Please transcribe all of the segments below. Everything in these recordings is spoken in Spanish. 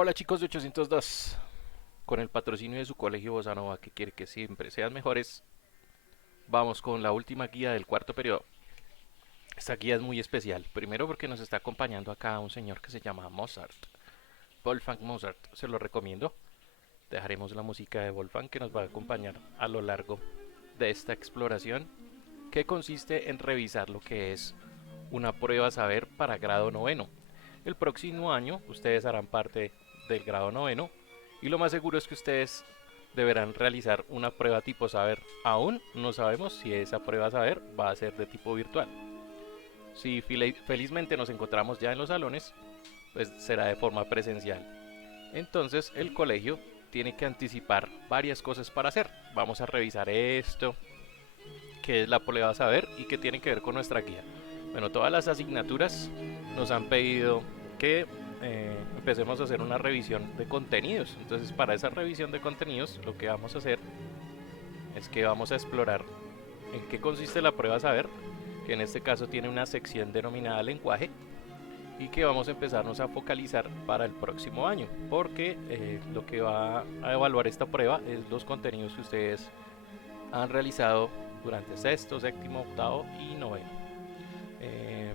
Hola chicos de 802, con el patrocinio de su colegio Bossa Nova que quiere que siempre sean mejores, vamos con la última guía del cuarto periodo. Esta guía es muy especial, primero porque nos está acompañando acá un señor que se llama Mozart, Wolfgang Mozart, se lo recomiendo. Dejaremos la música de Wolfgang que nos va a acompañar a lo largo de esta exploración, que consiste en revisar lo que es una prueba saber para grado noveno. El próximo año ustedes harán parte del grado noveno y lo más seguro es que ustedes deberán realizar una prueba tipo saber. Aún no sabemos si esa prueba saber va a ser de tipo virtual. Si felizmente nos encontramos ya en los salones, pues será de forma presencial. Entonces el colegio tiene que anticipar varias cosas para hacer. Vamos a revisar esto, que es la prueba saber y que tiene que ver con nuestra guía. Bueno, todas las asignaturas nos han pedido que empecemos a hacer una revisión de contenidos. Entonces, para esa revisión de contenidos, lo que vamos a hacer es que vamos a explorar en qué consiste la prueba saber, que en este caso tiene una sección denominada lenguaje, y que vamos a empezarnos a focalizar para el próximo año, porque lo que va a evaluar esta prueba es los contenidos que ustedes han realizado durante sexto, séptimo, octavo y noveno. Eh,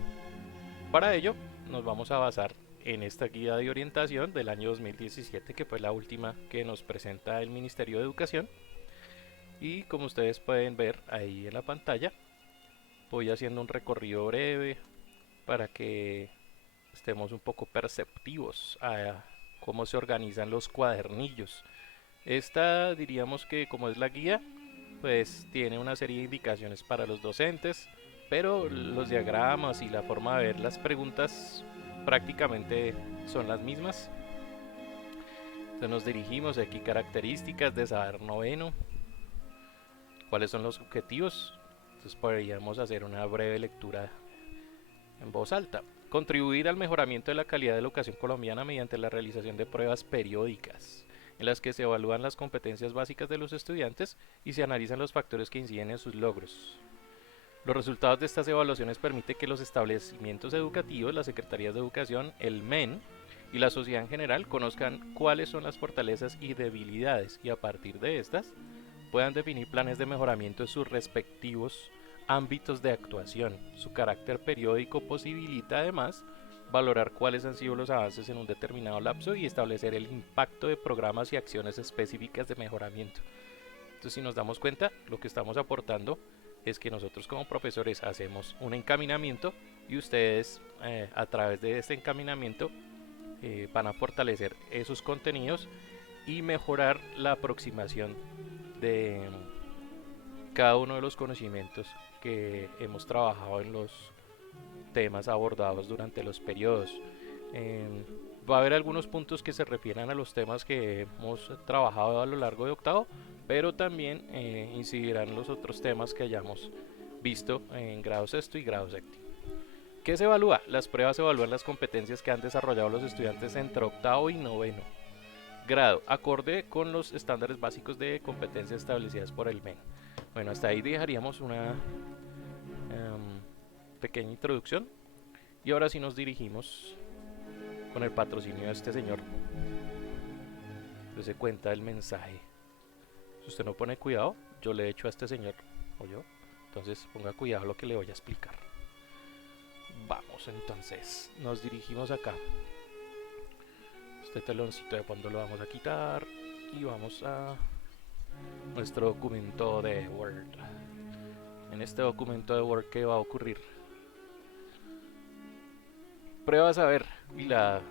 para ello nos vamos a basar en esta guía de orientación del año 2017, que fue la última que nos presenta el Ministerio de Educación. Y como ustedes pueden ver ahí en la pantalla, voy haciendo un recorrido breve para que estemos un poco perceptivos a cómo se organizan los cuadernillos. Esta diríamos que como es la guía, pues tiene una serie de indicaciones para los docentes, pero los diagramas y la forma de ver las preguntas prácticamente son las mismas. Entonces nos dirigimos aquí características de saber noveno, cuáles son los objetivos. Entonces podríamos hacer una breve lectura en voz alta. Contribuir al mejoramiento de la calidad de la educación colombiana mediante la realización de pruebas periódicas, en las que se evalúan las competencias básicas de los estudiantes y se analizan los factores que inciden en sus logros. Los resultados de estas evaluaciones permiten que los establecimientos educativos, las secretarías de educación, el MEN y la sociedad en general conozcan cuáles son las fortalezas y debilidades y a partir de estas puedan definir planes de mejoramiento en sus respectivos ámbitos de actuación. Su carácter periódico posibilita además valorar cuáles han sido los avances en un determinado lapso y establecer el impacto de programas y acciones específicas de mejoramiento. Entonces, si nos damos cuenta, lo que estamos aportando es que nosotros como profesores hacemos un encaminamiento y ustedes a través de este encaminamiento van a fortalecer esos contenidos y mejorar la aproximación de cada uno de los conocimientos que hemos trabajado en los temas abordados durante los periodos. Eh, Va a haber algunos puntos que se refieran a los temas que hemos trabajado a lo largo de octavo, pero también incidirán los otros temas que hayamos visto en grado sexto y grado séptimo. ¿Qué se evalúa? Las pruebas evalúan las competencias que han desarrollado los estudiantes entre octavo y noveno grado, acorde con los estándares básicos de competencias establecidas por el MEN. Bueno, hasta ahí dejaríamos una pequeña introducción y ahora sí nos dirigimos con el patrocinio de este señor. Se cuenta el mensaje. Si usted no pone cuidado, yo le echo a este señor, o yo. Entonces ponga cuidado a lo que le voy a explicar. Vamos entonces, nos dirigimos acá. Este teloncito de fondo lo vamos a quitar y vamos a nuestro documento de Word. En este documento de Word, ¿qué va a ocurrir? Prueba a saber y la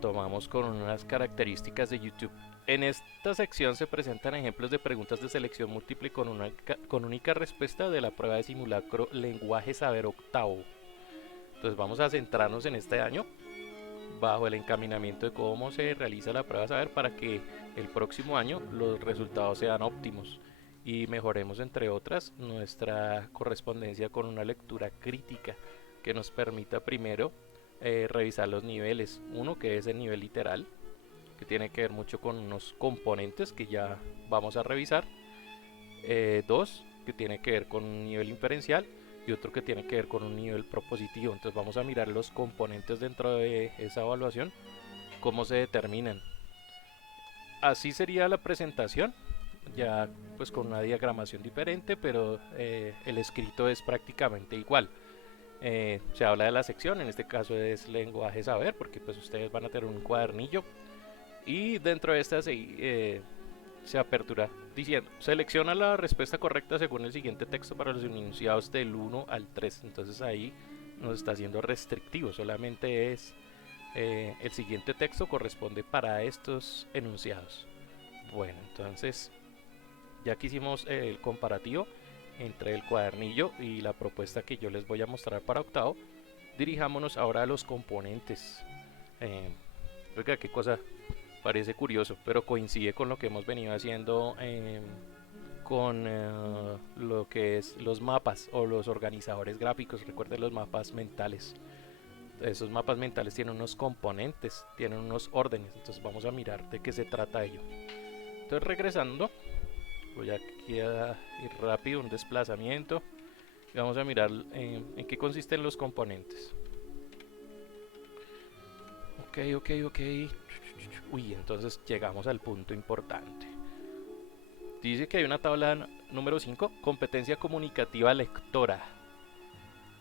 tomamos con unas características de YouTube. En esta sección se presentan ejemplos de preguntas de selección múltiple con única respuesta de la prueba de simulacro lenguaje saber octavo. Entonces vamos a centrarnos en este año bajo el encaminamiento de cómo se realiza la prueba saber para que el próximo año los resultados sean óptimos y mejoremos entre otras nuestra correspondencia con una lectura crítica que nos permita primero revisar los niveles. Uno que es el nivel literal, que tiene que ver mucho con unos componentes que ya vamos a revisar. Dos, que tiene que ver con un nivel inferencial y otro que tiene que ver con un nivel propositivo. Entonces vamos a mirar los componentes dentro de esa evaluación cómo se determinan. Así sería la presentación, ya pues con una diagramación diferente, pero el escrito es prácticamente igual. Se habla de la sección, en este caso es lenguaje saber, porque pues ustedes van a tener un cuadernillo y dentro de esta se apertura diciendo, selecciona la respuesta correcta según el siguiente texto para los enunciados del 1 al 3. Entonces ahí nos está haciendo restrictivo, solamente es el siguiente texto corresponde para estos enunciados. Bueno, entonces ya que hicimos el comparativo entre el cuadernillo y la propuesta que yo les voy a mostrar para octavo, dirijámonos ahora a los componentes. Oiga, qué cosa, parece curioso, pero coincide con lo que hemos venido haciendo con lo que es los mapas o los organizadores gráficos. Recuerden los mapas mentales. Esos mapas mentales tienen unos componentes, tienen unos órdenes. Entonces vamos a mirar de qué se trata ello. Entonces regresando, voy aquí a ir rápido, un desplazamiento. Y vamos a mirar en qué consisten los componentes. Ok. Uy, entonces llegamos al punto importante. Dice que hay una tabla número 5, competencia comunicativa lectora.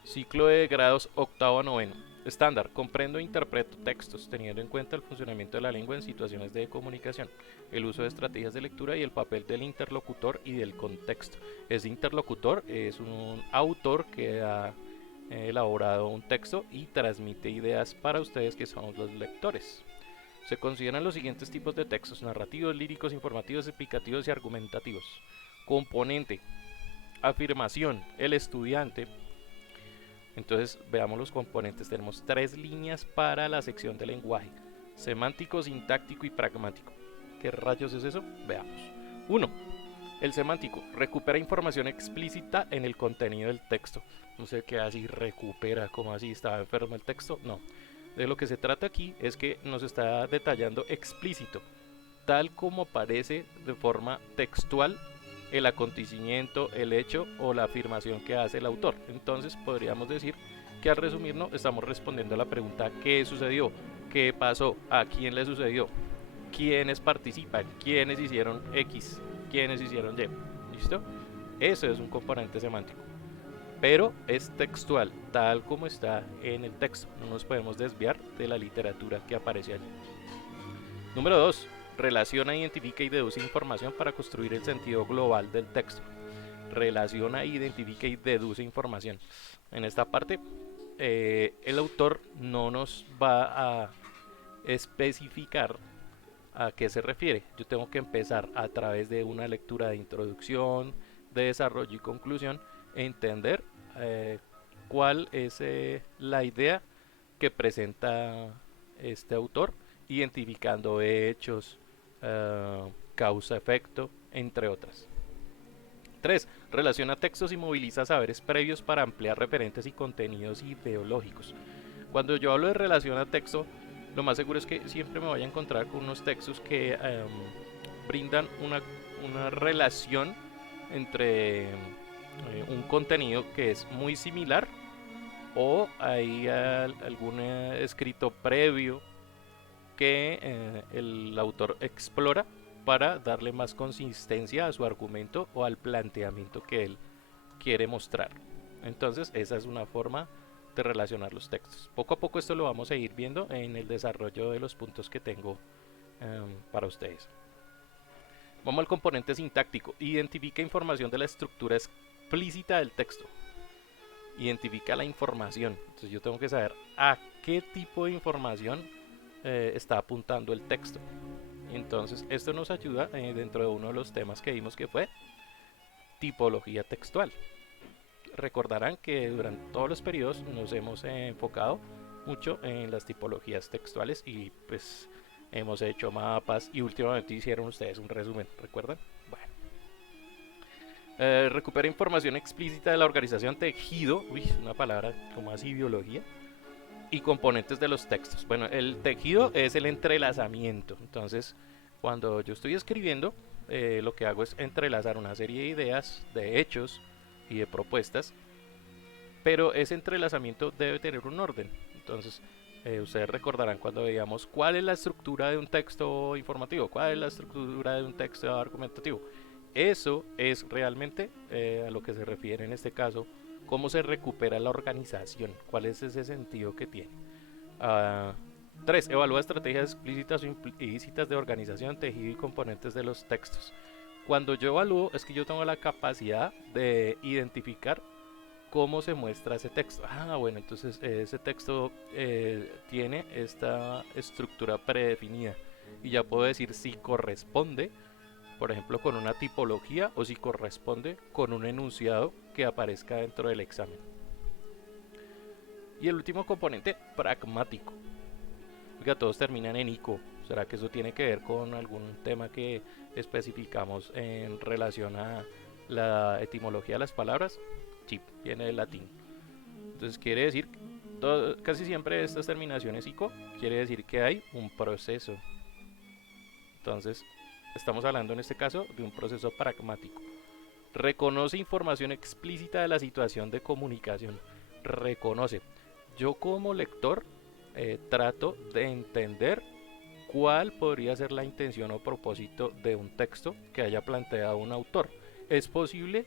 Ciclo de grados octavo a noveno. Estándar, comprendo e interpreto textos, teniendo en cuenta el funcionamiento de la lengua en situaciones de comunicación, el uso de estrategias de lectura y el papel del interlocutor y del contexto. Ese interlocutor es un autor que ha elaborado un texto y transmite ideas para ustedes que son los lectores. Se consideran los siguientes tipos de textos: narrativos, líricos, informativos, explicativos y argumentativos. Componente: afirmación, el estudiante. Entonces veamos los componentes. Tenemos 3 líneas para la sección de lenguaje: semántico, sintáctico y pragmático. ¿Qué rayos es eso? Veamos. 1. El semántico recupera información explícita en el contenido del texto. No sé qué así recupera, como así estaba enfermo el texto. No. De lo que se trata aquí es que nos está detallando explícito, tal como aparece de forma textual el acontecimiento, el hecho o la afirmación que hace el autor. Entonces podríamos decir que al resumirnos estamos respondiendo a la pregunta: ¿qué sucedió? ¿Qué pasó? ¿A quién le sucedió? ¿Quiénes participan? ¿Quiénes hicieron X? ¿Quiénes hicieron Y? ¿Listo? Eso es un componente semántico, pero es textual, tal como está en el texto. No nos podemos desviar de la literatura que aparece allí. Número 2. Relaciona, identifica y deduce información para construir el sentido global del texto. Relaciona, identifica y deduce información. En esta parte, el autor no nos va a especificar a qué se refiere. Yo tengo que empezar a través de una lectura de introducción, de desarrollo y conclusión, entender cuál es la idea que presenta este autor, identificando hechos, causa-efecto, entre otras. 3. Relaciona textos y moviliza saberes previos para ampliar referentes y contenidos ideológicos. Cuando yo hablo de relación a texto, lo más seguro es que siempre me vaya a encontrar con unos textos que brindan una relación entre un contenido que es muy similar, o hay algún escrito previo que el autor explora para darle más consistencia a su argumento o al planteamiento que él quiere mostrar. Entonces esa es una forma de relacionar los textos. Poco a poco esto lo vamos a ir viendo en el desarrollo de los puntos que tengo para ustedes. Vamos al componente sintáctico. Identifica información de la estructura explícita del texto. Identifica la información. Entonces yo tengo que saber a qué tipo de información está apuntando el texto. Entonces esto nos ayuda dentro de uno de los temas que vimos, que fue tipología textual. Recordarán que durante todos los periodos nos hemos enfocado mucho en las tipologías textuales y pues hemos hecho mapas, y últimamente hicieron ustedes un resumen, ¿recuerdan? Bueno. Recupera información explícita de la organización, tejido, una palabra como así, biología, y componentes de los textos. Bueno, el tejido es el entrelazamiento. Entonces, cuando yo estoy escribiendo, lo que hago es entrelazar una serie de ideas, de hechos y de propuestas, pero ese entrelazamiento debe tener un orden. Entonces, Ustedes recordarán cuando veíamos cuál es la estructura de un texto informativo, cuál es la estructura de un texto argumentativo. Eso es realmente a lo que se refiere en este caso, cómo se recupera la organización, cuál es ese sentido que tiene. Uh, 3. Evalúa estrategias explícitas o implícitas de organización, tejido y componentes de los textos. Cuando yo evalúo es que yo tengo la capacidad de identificar cómo se muestra ese texto. Bueno, entonces ese texto tiene esta estructura predefinida y ya puedo decir si corresponde, por ejemplo, con una tipología o si corresponde con un enunciado que aparezca dentro del examen. Y el último componente, pragmático. Oiga, todos terminan en ico. ¿Será que eso tiene que ver con algún tema que especificamos en relación a la etimología de las palabras? Sí, viene del latín. Entonces quiere decir, casi siempre estas terminaciones ico quiere decir que hay un proceso. Entonces estamos hablando en este caso de un proceso pragmático. Reconoce información explícita de la situación de comunicación. Reconoce. Yo como lector trato de entender cuál podría ser la intención o propósito de un texto que haya planteado un autor. Es posible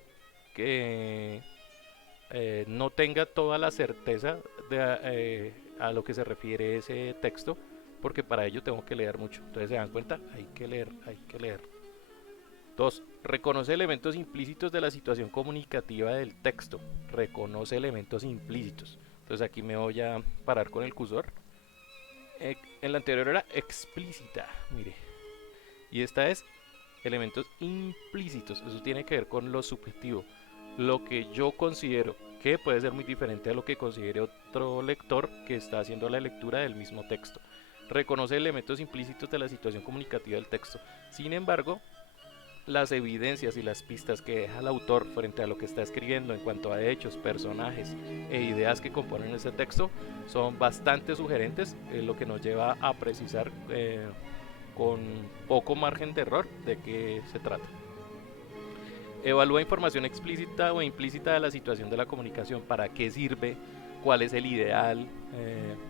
que no tenga toda la certeza de a lo que se refiere ese texto, porque para ello tengo que leer mucho. Entonces se dan cuenta, hay que leer, hay que leer. 2. Reconoce elementos implícitos de la situación comunicativa del texto. Reconoce elementos implícitos. Entonces aquí me voy a parar con el cursor. En la anterior era explícita, mire. Y esta es elementos implícitos. Eso tiene que ver con lo subjetivo. Lo que yo considero, que puede ser muy diferente a lo que considere otro lector que está haciendo la lectura del mismo texto. Reconoce elementos implícitos de la situación comunicativa del texto. Sin embargo, las evidencias y las pistas que deja el autor frente a lo que está escribiendo en cuanto a hechos, personajes e ideas que componen ese texto son bastante sugerentes, lo que nos lleva a precisar con poco margen de error de qué se trata. Evalúa información explícita o implícita de la situación de la comunicación. ¿Para qué sirve? ¿Cuál es el ideal?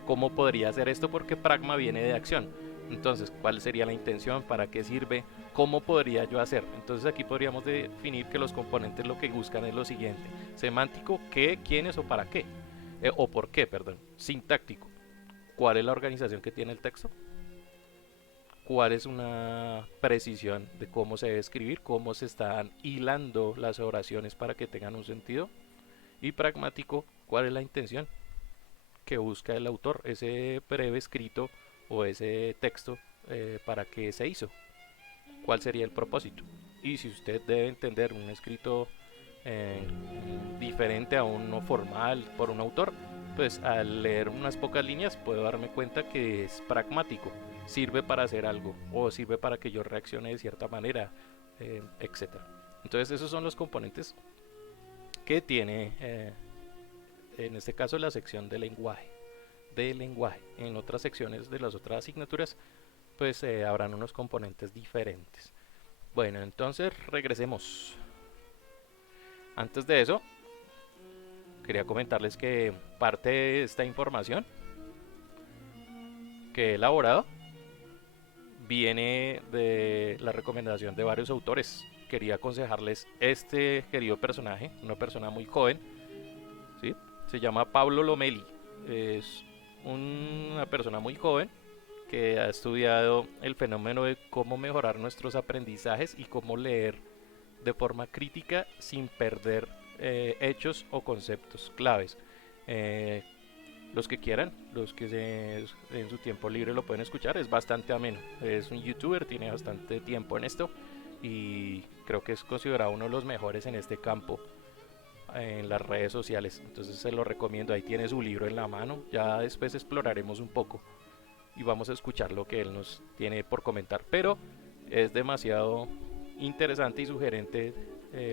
¿Cómo podría hacer esto? Porque pragma viene de acción. Entonces, ¿cuál sería la intención? ¿Para qué sirve? ¿Cómo podría yo hacer? Entonces aquí podríamos definir que los componentes lo que buscan es lo siguiente. Semántico, qué, quiénes o para qué. O por qué, perdón. Sintáctico, ¿cuál es la organización que tiene el texto? ¿Cuál es una precisión de cómo se debe escribir? ¿Cómo se están hilando las oraciones para que tengan un sentido? Y pragmático, ¿cuál es la intención que busca el autor? Ese breve escrito o ese texto, ¿para qué se hizo? ¿Cuál sería el propósito? Y si usted debe entender un escrito diferente a uno formal por un autor, pues al leer unas pocas líneas puedo darme cuenta que es pragmático, sirve para hacer algo o sirve para que yo reaccione de cierta manera, etc. Entonces esos son los componentes que tiene en este caso la sección de lenguaje. En otras secciones de las otras asignaturas pues habrán unos componentes diferentes. Bueno, entonces regresemos. Antes de eso, quería comentarles que parte de esta información que he elaborado viene de la recomendación de varios autores. Quería aconsejarles este querido personaje, una persona muy joven, ¿sí? Se llama Pablo Lomeli. Es una persona muy joven que ha estudiado el fenómeno de cómo mejorar nuestros aprendizajes y cómo leer de forma crítica sin perder hechos o conceptos claves. Los que quieran, los que en su tiempo libre lo pueden escuchar, es bastante ameno. Es un youtuber, tiene bastante tiempo en esto y creo que es considerado uno de los mejores en este campo en las redes sociales. Entonces se lo recomiendo, ahí tiene su libro en la mano. Ya después exploraremos un poco y vamos a escuchar lo que él nos tiene por comentar, pero es demasiado interesante y sugerente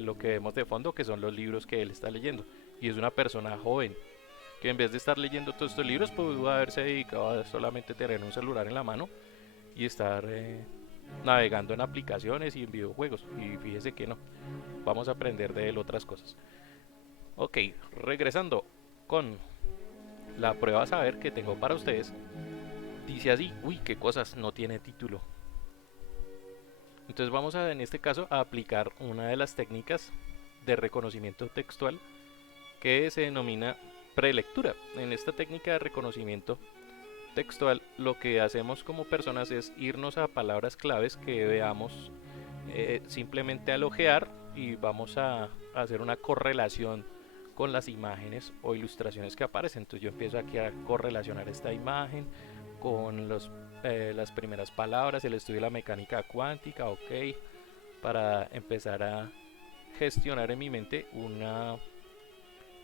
lo que vemos de fondo, que son los libros que él está leyendo, y es una persona joven que en vez de estar leyendo todos estos libros pudo haberse dedicado a solamente tener un celular en la mano y estar navegando en aplicaciones y en videojuegos, y fíjese que no, vamos a aprender de él otras cosas. Ok, regresando con La prueba a saber que tengo para ustedes dice así, uy, qué cosas, no tiene título. Entonces vamos a, en este caso, a aplicar una de las técnicas de reconocimiento textual que se denomina prelectura. En esta técnica de reconocimiento textual, lo que hacemos como personas es irnos a palabras claves que veamos simplemente al ojear, y vamos a hacer una correlación con las imágenes o ilustraciones que aparecen. Entonces yo empiezo aquí a correlacionar esta imagen con las primeras palabras, el estudio de la mecánica cuántica, ok, para empezar a gestionar en mi mente una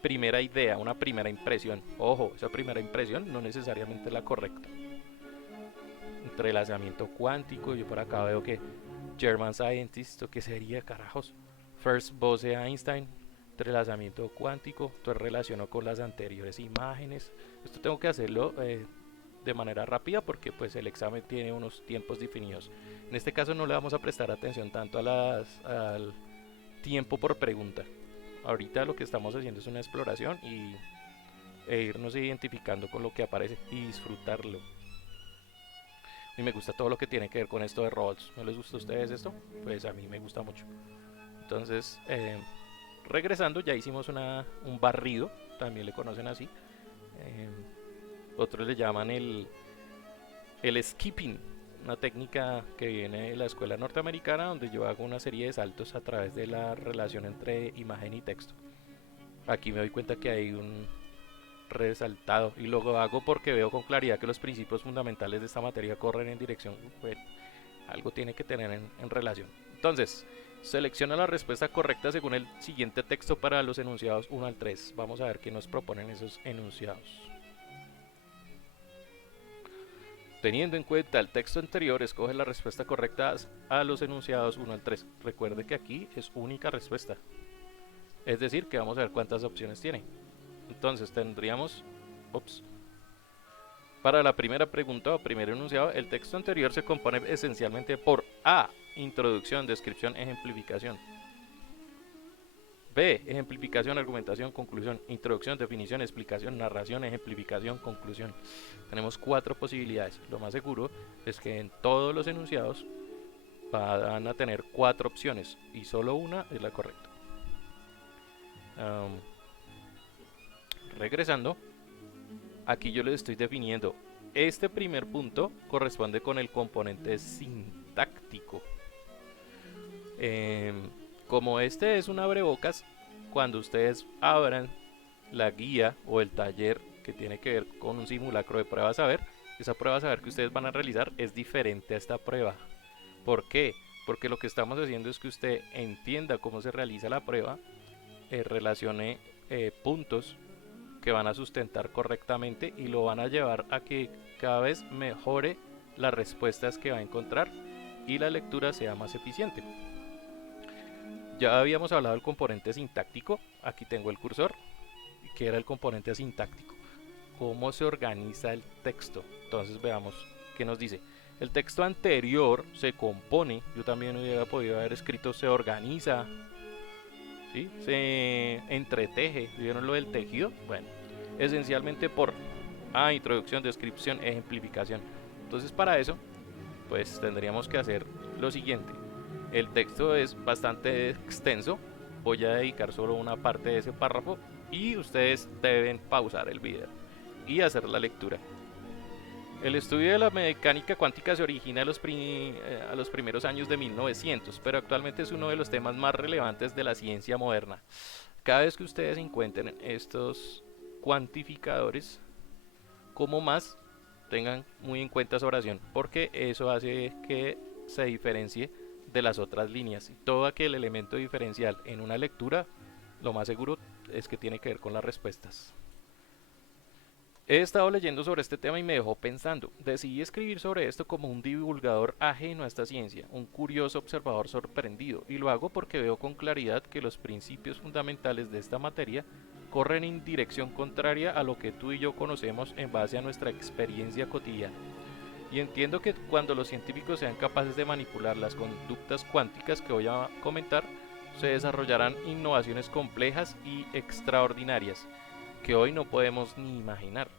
primera idea, una primera impresión. Ojo, esa primera impresión no necesariamente es la correcta. Entrelazamiento cuántico, yo por acá veo que German Scientist, ¿esto qué sería, carajos? First Bose-Einstein, entrelazamiento cuántico, entonces relaciono con las anteriores imágenes. Esto tengo que hacerlo de manera rápida porque pues el examen tiene unos tiempos definidos. En este caso no le vamos a prestar atención tanto al tiempo por pregunta. Ahorita lo que estamos haciendo es una exploración e irnos identificando con lo que aparece y disfrutarlo. Y me gusta todo lo que tiene que ver con esto de robots. ¿No les gusta a ustedes esto? Pues a mí me gusta mucho. Entonces, regresando, ya hicimos un barrido, también le conocen así. Eh, Otros le llaman el skipping, una técnica que viene de la escuela norteamericana, donde yo hago una serie de saltos a través de la relación entre imagen y texto. Aquí me doy cuenta que hay un resaltado, y lo hago porque veo con claridad que los principios fundamentales de esta materia corren en dirección, bueno, algo tiene que tener en relación. Entonces, selecciona la respuesta correcta según el siguiente texto para los enunciados 1 al 3. Vamos a ver qué nos proponen esos enunciados. Teniendo en cuenta el texto anterior, escoge la respuesta correcta a los enunciados 1 al 3. Recuerde que aquí es única respuesta, es decir, que vamos a ver cuántas opciones tiene. Entonces tendríamos, para la primera pregunta o primer enunciado, el texto anterior se compone esencialmente por A, introducción, descripción, ejemplificación. B, ejemplificación, argumentación, conclusión, introducción, definición, explicación, narración, ejemplificación, conclusión. Tenemos 4 posibilidades. Lo más seguro es que en todos los enunciados van a tener 4 opciones y solo una es la correcta. Regresando, aquí yo les estoy definiendo. Este primer punto corresponde con el componente sintáctico. Como este es un abrebocas, cuando ustedes abran la guía o el taller que tiene que ver con un simulacro de prueba a saber, esa prueba a saber que ustedes van a realizar es diferente a esta prueba. ¿Por qué? Porque lo que estamos haciendo es que usted entienda cómo se realiza la prueba, relacione puntos que van a sustentar correctamente y lo van a llevar a que cada vez mejore las respuestas que va a encontrar y la lectura sea más eficiente. Ya habíamos hablado del componente sintáctico, aquí tengo el cursor, que era el componente sintáctico. ¿Cómo se organiza el texto? Entonces veamos qué nos dice. El texto anterior se compone, yo también hubiera podido haber escrito se organiza, ¿sí? Se entreteje, ¿vieron lo del tejido? Bueno, esencialmente por introducción, descripción, ejemplificación. Entonces para eso, pues tendríamos que hacer lo siguiente. El texto es bastante extenso, voy a dedicar solo una parte de ese párrafo y ustedes deben pausar el video y hacer la lectura. El estudio de la mecánica cuántica se origina a los primeros años de 1900, pero actualmente es uno de los temas más relevantes de la ciencia moderna. Cada vez que ustedes encuentren estos cuantificadores, como más, tengan muy en cuenta esa oración, porque eso hace que se diferencie de las otras líneas. Y todo aquel elemento diferencial en una lectura, lo más seguro es que tiene que ver con las respuestas. He estado leyendo sobre este tema y me dejó pensando. Decidí escribir sobre esto como un divulgador ajeno a esta ciencia, un curioso observador sorprendido, y lo hago porque veo con claridad que los principios fundamentales de esta materia corren en dirección contraria a lo que tú y yo conocemos en base a nuestra experiencia cotidiana. Y entiendo que cuando los científicos sean capaces de manipular las conductas cuánticas que voy a comentar, se desarrollarán innovaciones complejas y extraordinarias que hoy no podemos ni imaginar.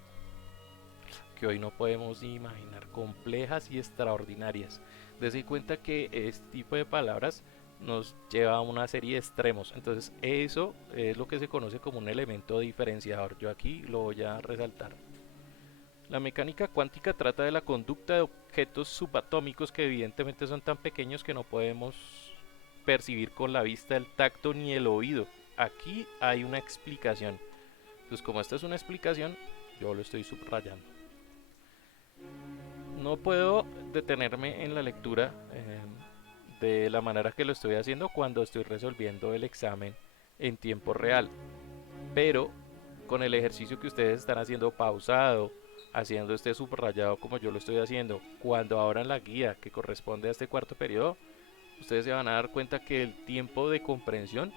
que hoy no podemos ni imaginar, complejas y extraordinarias. Dese cuenta que este tipo de palabras nos lleva a una serie de extremos. Entonces eso es lo que se conoce como un elemento diferenciador. Yo aquí lo voy a resaltar. La mecánica cuántica trata de la conducta de objetos subatómicos que evidentemente son tan pequeños que no podemos percibir con la vista, el tacto ni el oído. Aquí hay una explicación. Entonces, como esta es una explicación, yo lo estoy subrayando. No puedo detenerme en la lectura de la manera que lo estoy haciendo cuando estoy resolviendo el examen en tiempo real. Pero con el ejercicio que ustedes están haciendo pausado, haciendo este subrayado como yo lo estoy haciendo, cuando abran la guía que corresponde a este cuarto periodo, ustedes se van a dar cuenta que el tiempo de comprensión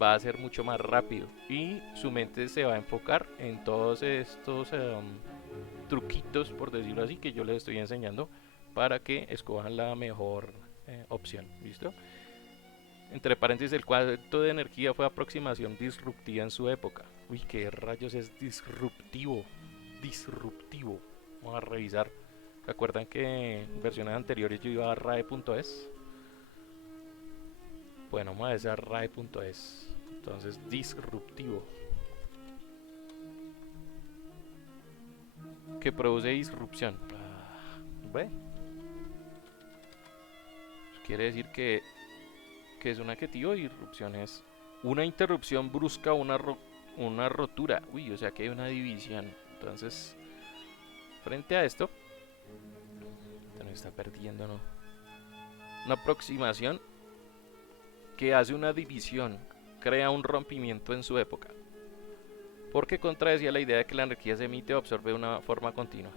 va a ser mucho más rápido y su mente se va a enfocar en todos estos truquitos, por decirlo así, que yo les estoy enseñando para que escojan la mejor opción. ¿Listo? Entre paréntesis, el cuarto de energía fue aproximación disruptiva en su época. Uy, qué rayos es disruptivo. Disruptivo. Vamos a revisar. ¿Se acuerdan que en versiones anteriores yo iba a rae.es? Bueno, vamos a ver a rae.es. Entonces, disruptivo. Que produce disrupción. ¿Ve? Quiere decir que es un adjetivo. Disrupción es una interrupción brusca, una rotura. Uy, o sea que hay una división. Entonces, frente a esto, se nos está perdiendo, ¿no? Una aproximación que hace una división, crea un rompimiento en su época, porque contradecía la idea de que la energía se emite o absorbe de una forma continua.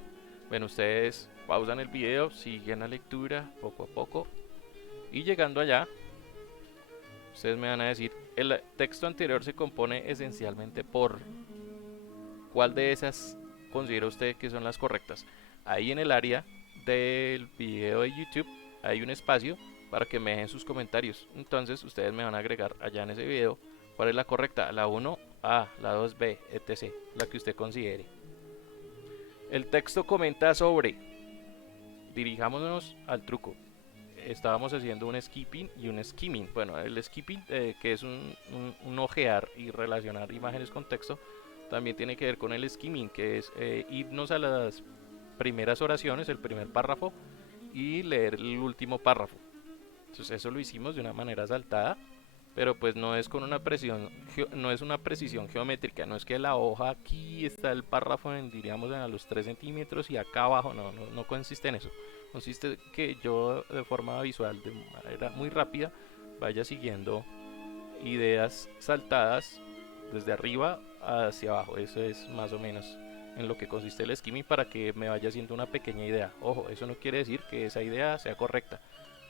Bueno, ustedes pausan el video, siguen la lectura poco a poco, y llegando allá, ustedes me van a decir, el texto anterior se compone esencialmente por ¿cuál de esas considera usted que son las correctas? Ahí en el área del video de YouTube hay un espacio para que me dejen sus comentarios. Entonces ustedes me van a agregar allá en ese video cuál es la correcta, la 1A, la 2B, etc. La que usted considere. El texto comenta sobre, dirijámonos al truco. Estábamos haciendo un skipping y un skimming. Bueno, el skipping, que es un ojear y relacionar imágenes con texto, también tiene que ver con el skimming, que es irnos a las primeras oraciones, el primer párrafo, y leer el último párrafo. Entonces eso lo hicimos de una manera saltada, pero pues no es con una no es una precisión geométrica, no es que la hoja aquí está el párrafo diríamos a los 3 centímetros y acá abajo, no consiste en eso. Consiste que yo de forma visual, de manera muy rápida, vaya siguiendo ideas saltadas desde arriba hacia abajo. Eso es más o menos en lo que consiste el skimming, para que me vaya haciendo una pequeña idea. Ojo, eso no quiere decir que esa idea sea correcta,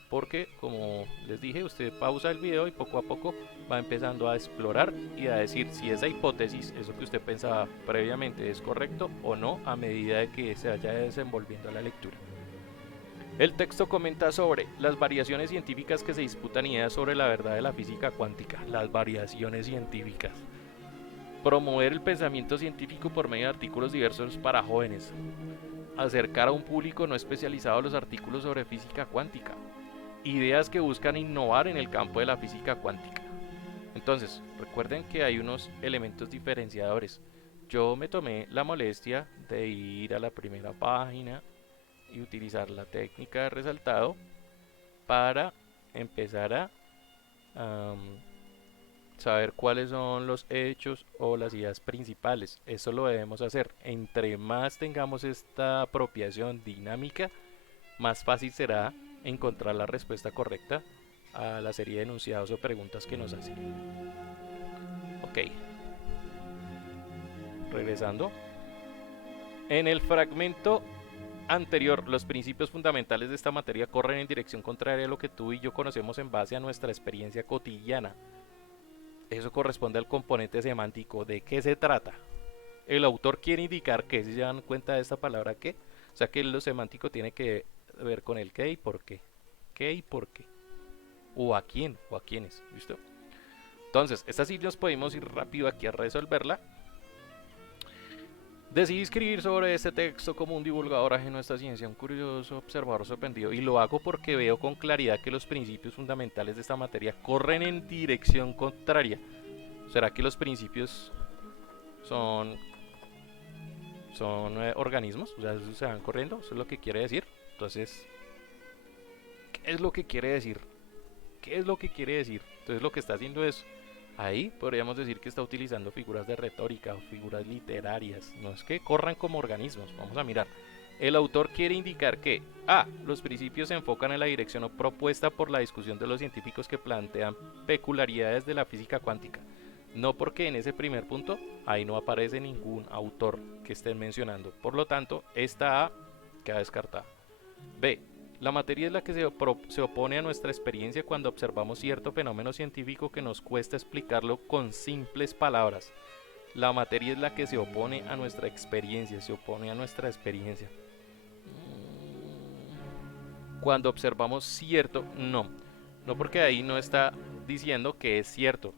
porque como les dije, usted pausa el video y poco a poco va empezando a explorar y a decir si esa hipótesis, eso que usted pensaba previamente, es correcto o no a medida de que se vaya desenvolviendo la lectura. El texto comenta sobre las variaciones científicas que se disputan ideas sobre la verdad de la física cuántica. Las variaciones científicas. Promover el pensamiento científico por medio de artículos diversos para jóvenes. Acercar a un público no especializado los artículos sobre física cuántica. Ideas que buscan innovar en el campo de la física cuántica. Entonces, recuerden que hay unos elementos diferenciadores. Yo me tomé la molestia de ir a la primera página y utilizar la técnica de resaltado para empezar a saber cuáles son los hechos o las ideas principales. Eso lo debemos hacer. Entre más tengamos esta apropiación dinámica, más fácil será encontrar la respuesta correcta a la serie de enunciados o preguntas que nos hacen. Ok. Regresando. En el fragmento anterior, los principios fundamentales de esta materia corren en dirección contraria a lo que tú y yo conocemos en base a nuestra experiencia cotidiana. Eso corresponde al componente semántico. ¿De qué se trata? El autor quiere indicar que, si se dan cuenta de esta palabra qué, o sea que lo semántico tiene que ver con el qué y por qué. ¿Qué y por qué? O a quién o a quiénes. ¿Listo? Entonces, esta sí nos podemos ir rápido aquí a resolverla. Decidí escribir sobre este texto como un divulgador ajeno a esta ciencia, un curioso observador sorprendido, y lo hago porque veo con claridad que los principios fundamentales de esta materia corren en dirección contraria. ¿Será que los principios son, son organismos? O sea, se van corriendo, eso es lo que quiere decir. Entonces, ¿qué es lo que quiere decir? ¿Qué es lo que quiere decir? Entonces lo que está haciendo es, ahí podríamos decir que está utilizando figuras de retórica o figuras literarias. No es que corran como organismos, vamos a mirar. El autor quiere indicar que A. Los principios se enfocan en la dirección propuesta por la discusión de los científicos que plantean peculiaridades de la física cuántica. No porque en ese primer punto ahí no aparece ningún autor que estén mencionando. Por lo tanto, esta A queda descartada. B. La materia es la que se opone a nuestra experiencia cuando observamos cierto fenómeno científico que nos cuesta explicarlo con simples palabras. La materia es la que se opone a nuestra experiencia, se opone a nuestra experiencia. Cuando observamos cierto, no porque ahí no está diciendo que es cierto.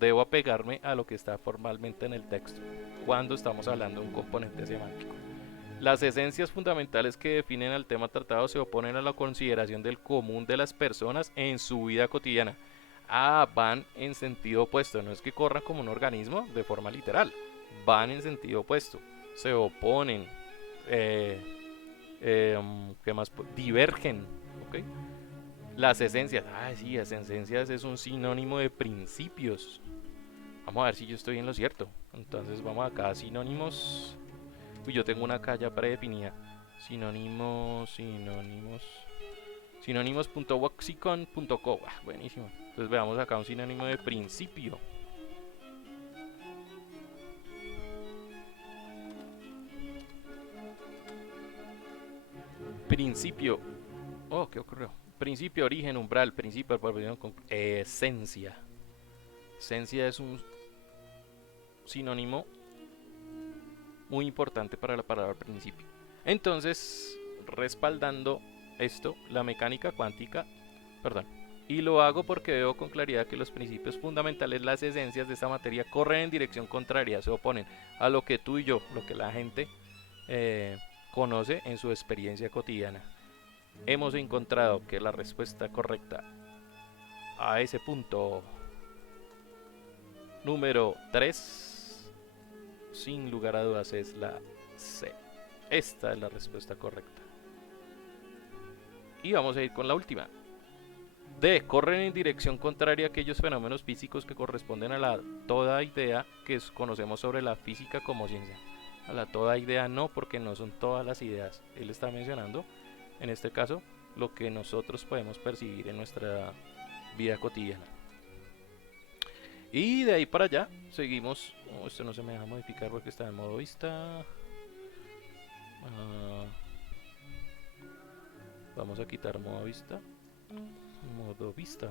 Debo apegarme a lo que está formalmente en el texto, cuando estamos hablando de un componente semántico. Las esencias fundamentales que definen al tema tratado se oponen a la consideración del común de las personas en su vida cotidiana. Van en sentido opuesto, no es que corran como un organismo de forma literal, van en sentido opuesto, se oponen, eh, ¿qué más? Divergen, ¿ok? Las esencias, sí, las esencias es un sinónimo de principios. Vamos a ver si yo estoy en lo cierto. Entonces vamos acá, sinónimos. Uy, yo tengo una acá ya predefinida. Sinónimos.waxicon.co. Buenísimo. Entonces veamos acá un sinónimo de principio. Principio. Oh, ¿qué ocurrió? Principio, origen, umbral, principio, esencia. Esencia es un sinónimo muy importante para la palabra principio. Entonces, respaldando esto, la mecánica cuántica, y lo hago porque veo con claridad que los principios fundamentales, las esencias de esta materia, corren en dirección contraria, se oponen a lo que tú y yo, lo que la gente conoce en su experiencia cotidiana. Hemos encontrado que la respuesta correcta a ese punto número 3, sin lugar a dudas, es la C. Esta es la respuesta correcta. Y vamos a ir con la última. D. Corren en dirección contraria a aquellos fenómenos físicos que corresponden a la toda idea que conocemos sobre la física como ciencia. A la toda idea no, porque no son todas las ideas. Él está mencionando, en este caso, lo que nosotros podemos percibir en nuestra vida cotidiana. Y de ahí para allá seguimos. Esto no se me deja modificar porque está en modo vista. Vamos a quitar modo vista. Modo vista.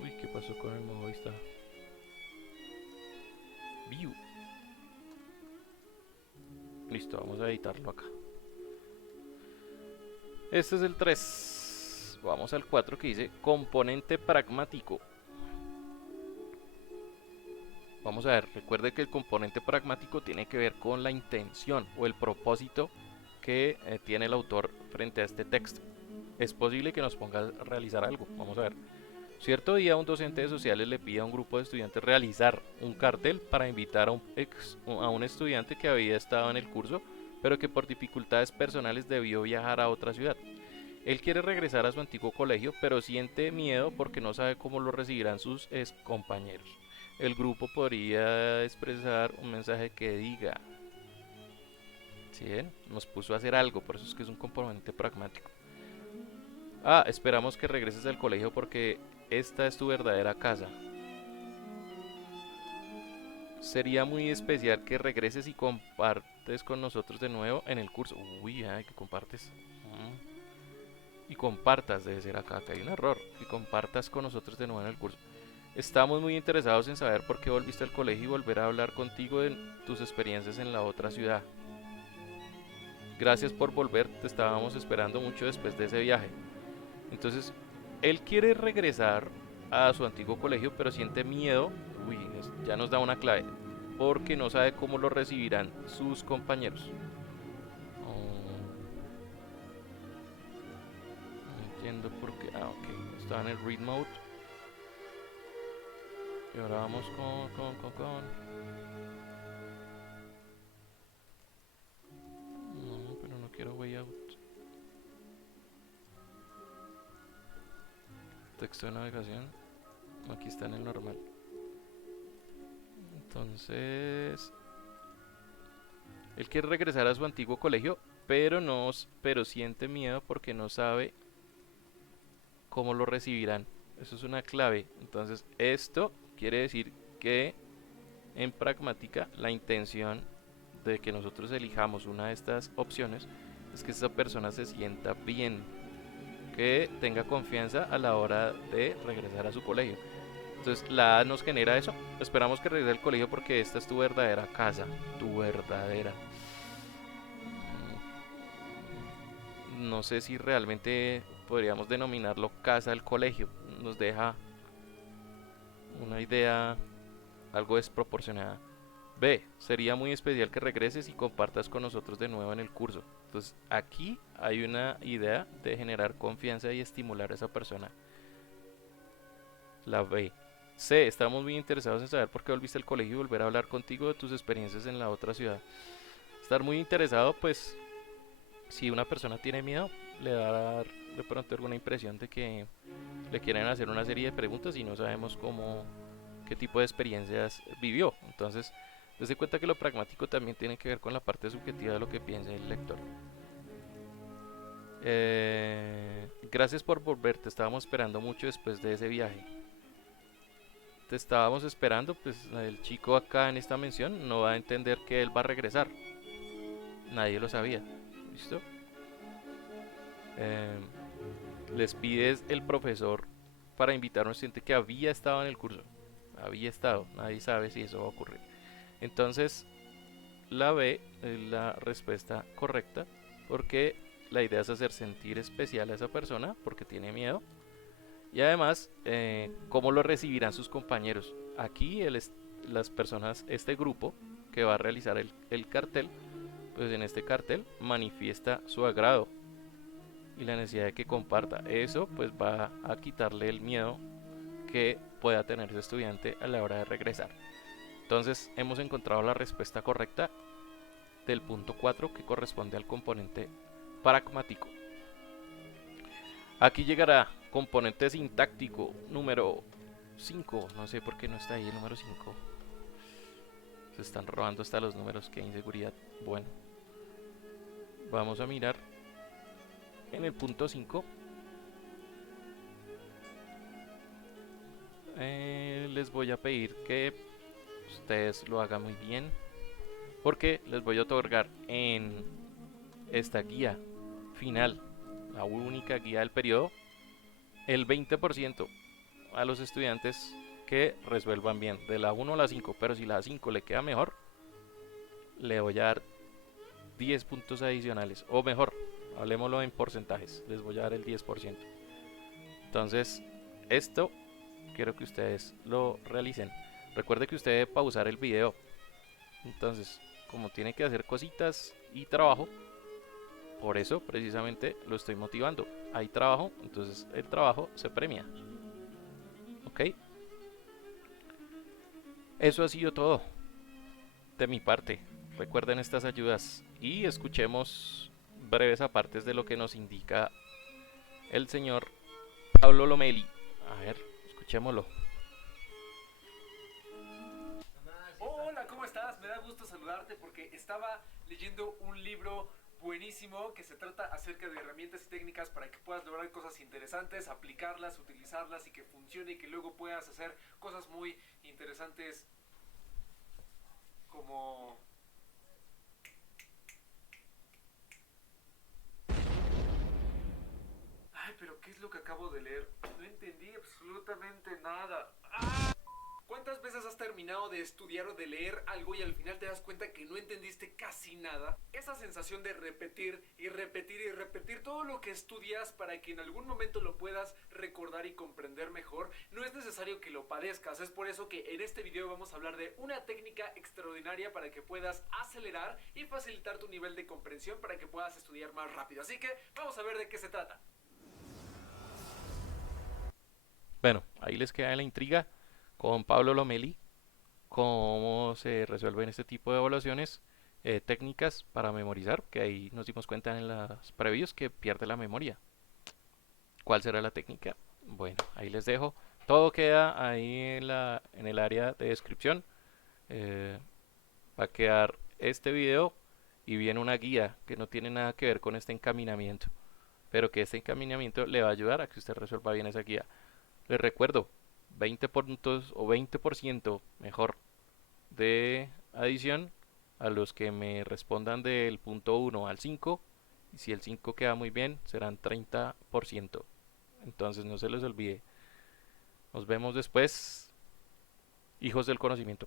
Uy, ¿qué pasó con el modo vista? View. Listo, vamos a editarlo acá. Este es el 3. Vamos al 4 que dice componente pragmático. Vamos a ver, recuerde que el componente pragmático tiene que ver con la intención o el propósito que tiene el autor frente a este texto. Es posible que nos ponga a realizar algo. Vamos a ver. Cierto día un docente de sociales le pide a un grupo de estudiantes realizar un cartel para invitar a un estudiante que había estado en el curso, pero que por dificultades personales debió viajar a otra ciudad. Él quiere regresar a su antiguo colegio, pero siente miedo porque no sabe cómo lo recibirán sus compañeros. El grupo podría expresar un mensaje que diga, ¿sí ven? Nos puso a hacer algo, por eso es que es un componente pragmático. Esperamos que regreses al colegio porque esta es tu verdadera casa. Sería muy especial que regreses y compartes con nosotros de nuevo en el curso. Uy, que compartes. Y compartas, debe ser acá hay un error. Y compartas con nosotros de nuevo en el curso. Estamos muy interesados en saber por qué volviste al colegio y volver a hablar contigo de tus experiencias en la otra ciudad. Gracias por volver, te estábamos esperando mucho después de ese viaje. Entonces, él quiere regresar a su antiguo colegio, pero siente miedo. Uy, ya nos da una clave. Porque no sabe cómo lo recibirán sus compañeros. Oh, no entiendo por qué. Ah, ok. Estaba en el read mode. Y ahora vamos con. No, pero no quiero way out. Texto de navegación. Aquí está en el normal. Entonces, él quiere regresar a su antiguo colegio, pero siente miedo porque no sabe cómo lo recibirán. Eso es una clave. Entonces, esto quiere decir que en pragmática la intención de que nosotros elijamos una de estas opciones es que esa persona se sienta bien, que tenga confianza a la hora de regresar a su colegio. Entonces la A nos genera eso. Esperamos que regrese al colegio porque esta es tu verdadera casa, tu verdadera. No sé si realmente podríamos denominarlo casa del colegio. Nos deja una idea algo desproporcionada. B. Sería muy especial que regreses y compartas con nosotros de nuevo en el curso. Entonces aquí hay una idea de generar confianza y estimular a esa persona. La B. C. Estamos muy interesados en saber por qué volviste al colegio y volver a hablar contigo de tus experiencias en la otra ciudad. Estar muy interesado, pues, si una persona tiene miedo, le va a dar de pronto alguna impresión de que le quieren hacer una serie de preguntas y no sabemos qué tipo de experiencias vivió. Entonces, desde cuenta que lo pragmático también tiene que ver con la parte subjetiva de lo que piensa el lector. Gracias por volver, te estábamos esperando mucho después de ese viaje. Te estábamos esperando, pues el chico acá en esta mención no va a entender que él va a regresar. Nadie lo sabía. ¿Listo? Eh, Les pides el profesor para invitar a un estudiante que había estado en el curso. Había estado, nadie sabe si eso va a ocurrir. Entonces, la B es la respuesta correcta porque la idea es hacer sentir especial a esa persona porque tiene miedo. Y además, ¿cómo lo recibirán sus compañeros? Aquí las personas, este grupo que va a realizar el cartel, pues en este cartel manifiesta su agrado y la necesidad de que comparta. Eso pues va a quitarle el miedo que pueda tener ese estudiante a la hora de regresar. Entonces hemos encontrado la respuesta correcta del punto 4 que corresponde al componente pragmático. Aquí llegará componente sintáctico número 5. No sé por qué no está ahí el número 5. Se están robando hasta los números, qué inseguridad. Bueno, vamos a mirar en el punto 5. Les voy a pedir que ustedes lo hagan muy bien porque les voy a otorgar en esta guía final, la única guía del periodo, el 20% a los estudiantes que resuelvan bien de la 1 a la 5, pero si la 5 le queda mejor, le voy a dar 10 puntos adicionales, o mejor, hablemoslo en porcentajes, les voy a dar el 10%. Entonces, esto quiero que ustedes lo realicen. Recuerde que usted debe pausar el video. Entonces, como tiene que hacer cositas y trabajo, por eso precisamente lo estoy motivando. Hay trabajo, entonces el trabajo se premia. ¿Ok? Eso ha sido todo de mi parte. Recuerden estas ayudas y escuchemos breves apartes de lo que nos indica el señor Pablo Lomeli. A ver, escuchémoslo. Hola, ¿cómo estás? Me da gusto saludarte porque estaba leyendo un libro buenísimo que se trata acerca de herramientas y técnicas para que puedas lograr cosas interesantes, aplicarlas, utilizarlas y que funcione y que luego puedas hacer cosas muy interesantes como... Ay, pero ¿qué es lo que acabo de leer? No entendí absolutamente nada. ¡Ah! ¿Cuántas veces has terminado terminado de estudiar o de leer algo y al final te das cuenta que no entendiste casi nada? Esa sensación de repetir y repetir y repetir todo lo que estudias para que en algún momento lo puedas recordar y comprender mejor, no es necesario que lo padezcas. Es por eso que en este video vamos a hablar de una técnica extraordinaria para que puedas acelerar y facilitar tu nivel de comprensión para que puedas estudiar más rápido. Así que vamos a ver de qué se trata. Bueno, ahí les queda la intriga con Pablo Lomeli, cómo se resuelven este tipo de evaluaciones, técnicas para memorizar, que ahí nos dimos cuenta en las previos que pierde la memoria. ¿Cuál será la técnica? Bueno, ahí les dejo. Todo queda ahí en el área de descripción. Eh, Va a quedar este video y viene una guía que no tiene nada que ver con este encaminamiento, pero que este encaminamiento le va a ayudar a que usted resuelva bien esa guía. Les recuerdo, 20 puntos o 20% mejor de adición a los que me respondan del punto 1 al 5. Y si el 5 queda muy bien, serán 30%. Entonces no se les olvide. Nos vemos después, hijos del conocimiento.